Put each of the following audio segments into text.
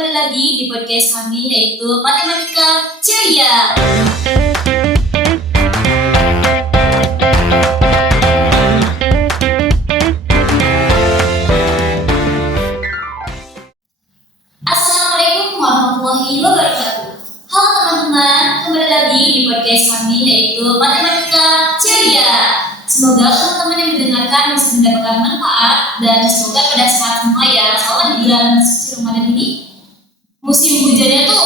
kembali lagi di podcast kami yaitu Matematika Ceria. Assalamualaikum warahmatullahi wabarakatuh. Halo teman-teman, kembali lagi di podcast kami yaitu Matematika Ceria. Semoga teman-teman yang mendengarkan bisa mendapatkan manfaat dan semoga pada saat semua ya, soalnya di bulan suci Ramadan ini musim hujannya tuh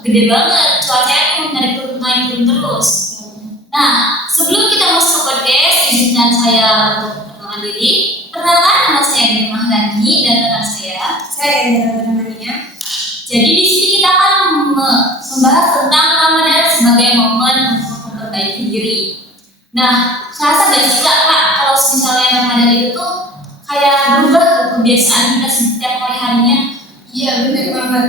gede banget, cuacanya tuh naik turun terus. Nah, sebelum kita masuk ke podcast, izinkan saya untuk perkenalan diri. Perkenalkan, nama saya Dini Mahdani dan rekan saya Dina Ramania. Jadi di sini kita akan membahas tentang Ramadan sebagai momen untuk memperbaiki diri. Nah, saya sadar juga Kak, kalau misalnya Ramadan itu tuh kayak berubah tuh kebiasaan kita setiap hari-harinya. Iya benar banget.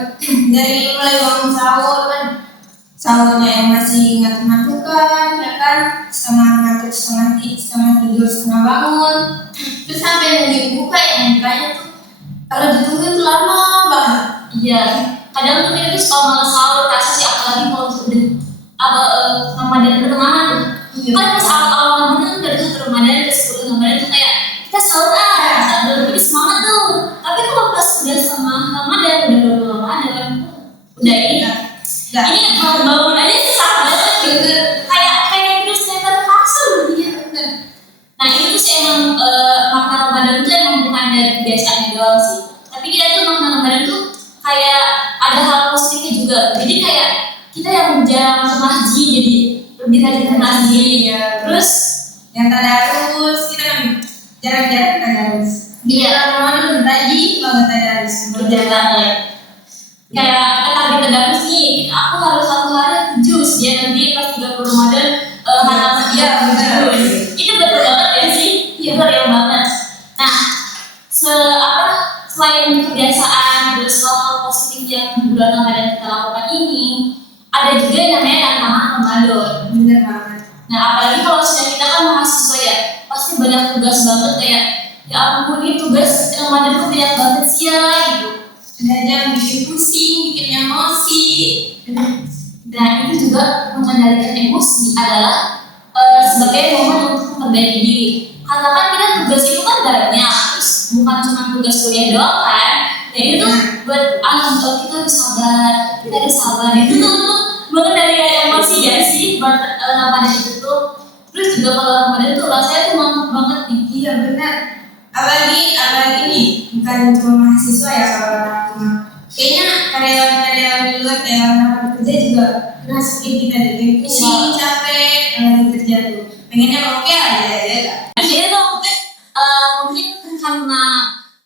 Dari mulai bangun sahur kan, sahurnya yang masih ngantuk-ngantukan, ya kan, setengah ngantuk, setengah tidur, setengah bangun. Terus sampai nunggu buka yang bukanya tuh kalau ditunggu itu lama banget. Iya, kadang tuh kita tuh suka malas sahur, rasa sih apalagi kalau sudah Ramadan pertengahan tuh. Iya. Kan pas awal-awal Ramadan dari 1 Ramadan ke 10 Ramadan tuh kayak kita sahur kita lebih semangat tuh. Tapi kalau pas udah setengah Ramadan, udah 20 Ramadan, udah ini ini kalau bangun aja susah banget gitu. Kayak terus lempar kasur gitu. Nah itu tuh sih emang makna Ramadan tuh emang bukan dari kebiasaannya doang sih. Tapi kita tuh makna Ramadan tuh kayak ada hal positifnya juga. Jadi kayak kita yang jarang ke masjid jadi lebih rajin ke masjid ya. Terus yang tadarus kita kan jarang-jarang tadarus. Iya. Ramadan rajin banget tadarus. Berjalannya kayak kita target tadarus nih, aku harus 1 hari jus ya, nanti pas 30 Ramadan halaman dia jus. Itu betul banget ya sih, itu real banget. Nah, selain kebiasaan terus hal positif yang di bulan Ramadan kita lakukan ini, ada juga yang namanya tantangan Ramadan. Bener banget. Nah, apalagi kalau sudah kita kan mahasiswa ya, pasti banyak tugas banget kayak ya ampun ini tugas Ramadan tuh banyak banget sih ya gitu. Ada yang bikin pusing, bikin emosi. Dan itu juga mengendalikan emosi adalah sebagai momen untuk memperbaiki diri. Karena kan kita tugas itu kan banyak, terus bukan cuma tugas kuliah doang kan. Ya itu buat kita harus sabar, itu tuh untuk mengendalikan emosi ya sih buat Ramadan itu tuh. Terus juga kalau Ramadan tuh rasanya tuh mantap banget nih. Iya benar. Apalagi nih bukan cuma mahasiswa ya kalau orang cuma. Kayaknya karyawan di luar kayak orang kerja juga ngerasain kita deh pusing, capek lagi kerja tuh. Pengennya oke aja ya kan. Jadi tuh mungkin karena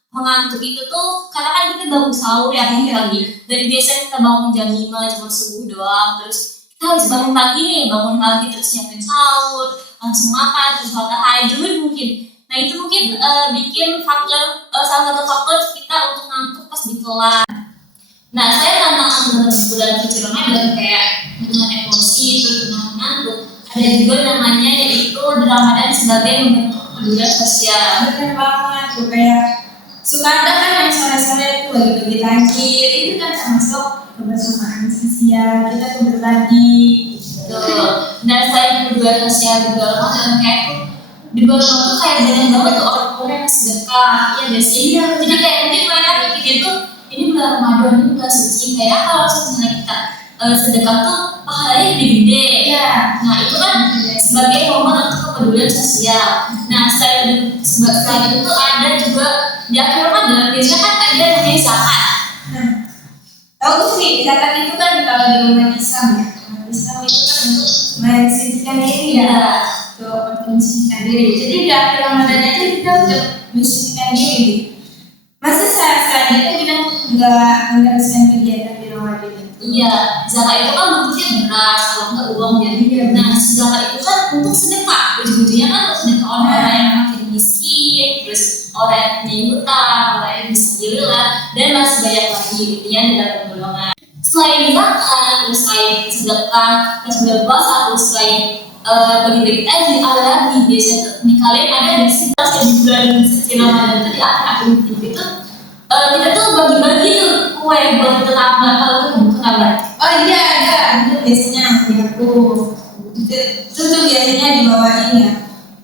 mengantuk itu tuh karena kan kita bangun sahur ya pagi. Dari biasanya kita bangun jam 5 cuma subuh doang, terus kita harus bangun pagi terus siapin sahur, langsung makan, terus sholat tahajud mungkin. Nah itu mungkin bikin salah satu faktor kita untuk ngantuk pas di kelas. Nah saya tantangan dalam bulan suci Ramadan kayak dengan emosi terus dengan ngantuk. Ada juga namanya yaitu Ramadan sebagai membentuk kepedulian sosial. Bener banget tuh kayak suka ada kan yang sore-sore itu lagi bagi takjil itu kan termasuk kebersamaan sosial kita tuh berbagi. Betul. Dan selain kepedulian sosial juga Ramadan kayak tuh di bawah tuh kayak banyak banget tuh orang-orang yang sedekah, iya gak sih? Iya. Jadi kayak mungkin mereka pikir tuh ini bulan Ramadan, ini bulan suci, kayak kalau misalnya kita sedekah tuh pahalanya lebih gede. Iya. Nah itu kan sebagai momen untuk kepedulian sosial. Nah selain itu tuh ada juga di akhir Ramadan biasanya kan ada namanya zakat. Nah, tahu tuh sih zakat itu kan kalau di umat Islam ya, umat Islam itu kan untuk mensucikan diri ya. Untuk mensucikan diri. Jadi di akhir Ramadan aja kita udah mensucikan diri. Masa saat itu kita nggak meneruskan kegiatan di Ramadan itu? Iya, zakat itu kan bentuknya beras, kalau nggak uang jadi. Nah, zakat itu kan untuk sedekah. Ujung-ujungnya kan untuk sedekah orang-orang yang makin miskin, terus orang yang punya hutang, orang yang bismillah, dan masih banyak lagi intinya di dalam golongan. Selain zakat, terus selain sedekah, terus berpuasa, terus selain bagi-bagi tadi ada lagi biasanya tuh di kalian ada di sini pas di bulan suci Ramadan tadi akhir-akhir hidup itu kita tuh bagi-bagi tuh kue buat tetangga. Kalau itu bukan kabar. Oh iya ada, itu biasanya aku itu tuh biasanya dibawain ya.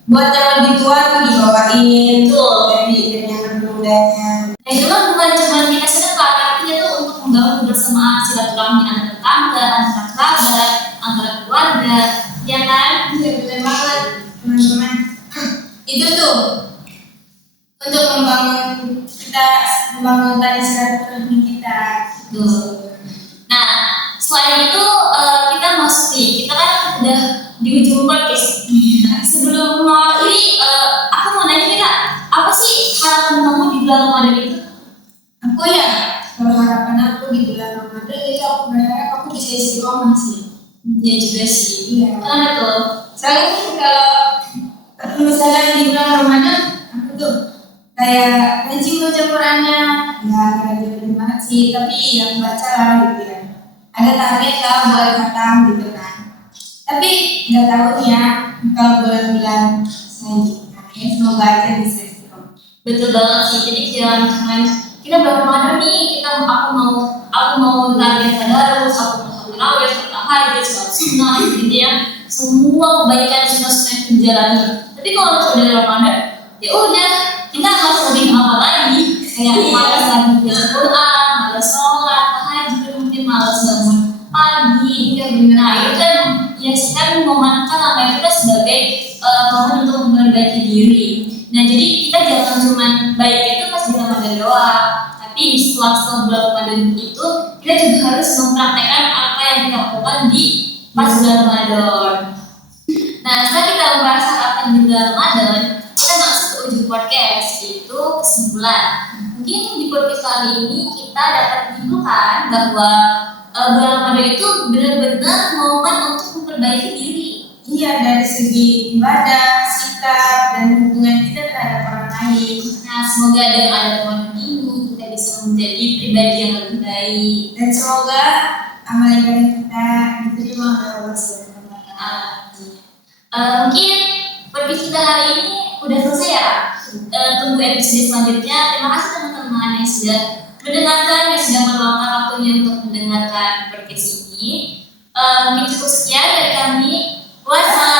Buat yang lebih tua tuh dibawain tuh dari yang lebih mudanya. Nah itu kan bukan cuma kita sedekah, tapi kita tuh untuk membangun bersama silaturahmi antara tetangga, antara kerabat, antara keluarga, ya kan? Iya benar banget teman-teman. Itu tuh untuk membangun tali silaturahmi kita. Tuh. Nah, selain itu kita masuk nih, kita kan udah di ujung podcast. Sebelum awal ini, aku mau nanya kita, apa sih harapan kamu di bulan Ramadan itu? Aku ya, kalau harapan aku di bulan Ramadan itu aku berharap aku bisa istiqomah sih. Ya juga sih. Iya. Kenapa tuh? Soalnya kan kalau misalnya di bulan Ramadan aku tuh kayak rajin baca Qurannya, ya rajin banget sih, tapi yang baca lah gitu ya. Ada target lah buat khatam gitu kan. Tapi nggak tahu nih ya kalau bulan-bulan selanjutnya. Ya semoga aja bisa istiqomah. Betul banget sih. Jadi jangan cuman kita bulan Ramadan nih, aku mau target tadarus, aku mau tarawih, tahajud, sholat sunnah, gitu ya. Semua kebaikan sunnah-sunnah yang dijalani. Tapi kalau sudah Ramadan, ya udah kita harus lebih apa lagi? Kayak malas lagi baca Quran, malas sholat, tahajud, mungkin malas bangun pagi. Iya benar. Nah itu kan ya kita memanfaatkan apa kita sebagai momen untuk memperbaiki diri. Nah jadi kita jangan cuma baik itu pas di Ramadan doang, tapi setelah bulan Ramadan itu kita juga harus mempraktekkan apa yang kita lakukan di pas bulan Ramadan. Nah setelah kita membahas harapan di bulan Ramadan, kita masuk ke ujung podcast, itu kesimpulan. Mungkin di podcast kali ini kita dapat menyimpulkan bahwa bulan Ramadan itu benar-benar momen untuk memperbaiki diri. Iya, dari segi ibadah, sikap, dan hubungan kita terhadap orang lain. Nah, semoga dengan ada momen ini kita bisa menjadi pribadi yang lebih baik. Dan semoga amal ibadah kita diterima oleh Allah Subhanahu wa Ta'ala. Mungkin podcast kita hari ini udah selesai ya. Tunggu episode selanjutnya. Terima kasih teman-teman yang sudah mendengarkan, yang sudah meluangkan waktunya untuk mendengarkan podcast ini. Mungkin cukup sekian dari kami. Wassalamualaikum.